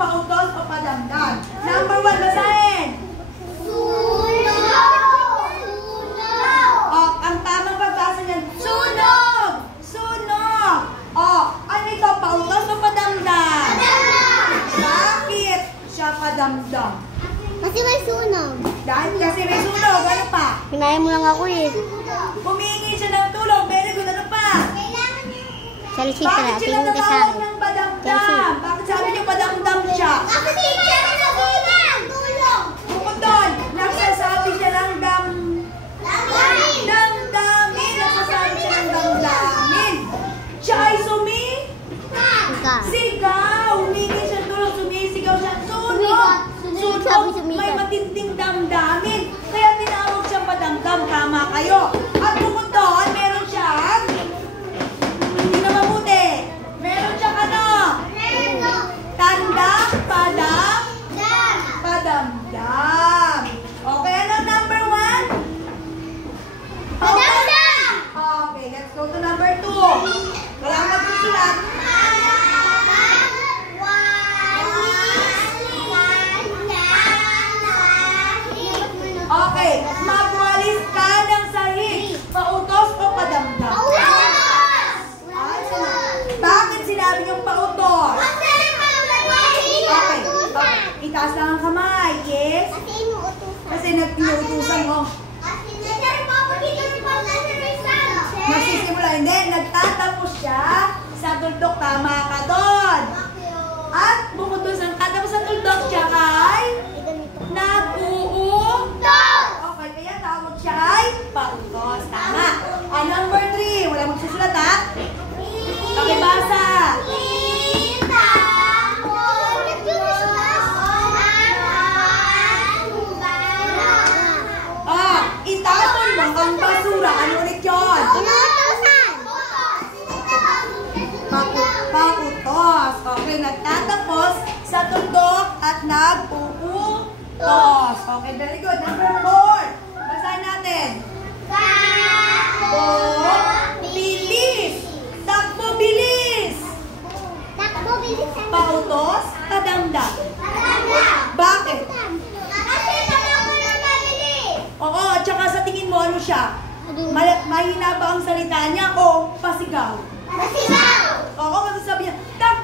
pautos o padamdam? Number 1, basahin. Sunog! O, ang tamang pagbasa niyan, sunog! Sunog! O, ano ito, pautos o padamdam? Bakit siya padamdam? Kasi may sunog. Dahil kasi may sunog, ano pa? Hinaya mo lang ako eh. Humingi siya ng tulong, very good, ano pa? Chelsea, Bakit siya tingin ka sa natawag akin. ng padamdam? Bakit sabi niyo padamdam siya? Kasi siya na nagulong! Tulong! Bukod doon, nagsasabi siya ng damdamin. Nagsasabi siya ng damdamin. Siya ay sigaw. Humingi siya tulong, sumisigaw siya. Sunog! Sunog! May matinding damdamin. Kaya tinawag siyang padamdam. Tama kayo. At bukod doon, meron siyang hindi na mabuti. Meron siyang ano? Tanda, padamdam. Okay, ano number 1? Padamdam! Okay, let's go to number 2. Walang magsusulat. Okay, magwalis ka ng sahig. Pautos o padamdam? Bakit sinabi niyong pautos? Okay, itaas lang ang kamay. Yes? Kasi nag-iutusan mo. Nagsisimula, hindi. Nagtatapos siya sa tuldok. Tama ka doon. At bukod doon sa katapos sa tuldok siya ay nag-uutos. Okay, kaya tawag siya ay pautos. Tama. Number 3. Wala magsusulat ha? Pakibasa. Itatol mo ang basura. Ano ulit yun? Pautos. Okay, nagtatapos sa tuldok at nag-uutos. Okay, very good. Number 4. Basahin natin. Bilis. Takbo, bilis. Pautos, padamdam. Bakit? Oo, at saka sa tingin mo, ano siya? Mahina ba ang salita niya o pasigaw? Oo, kasi sabi niya, takbo,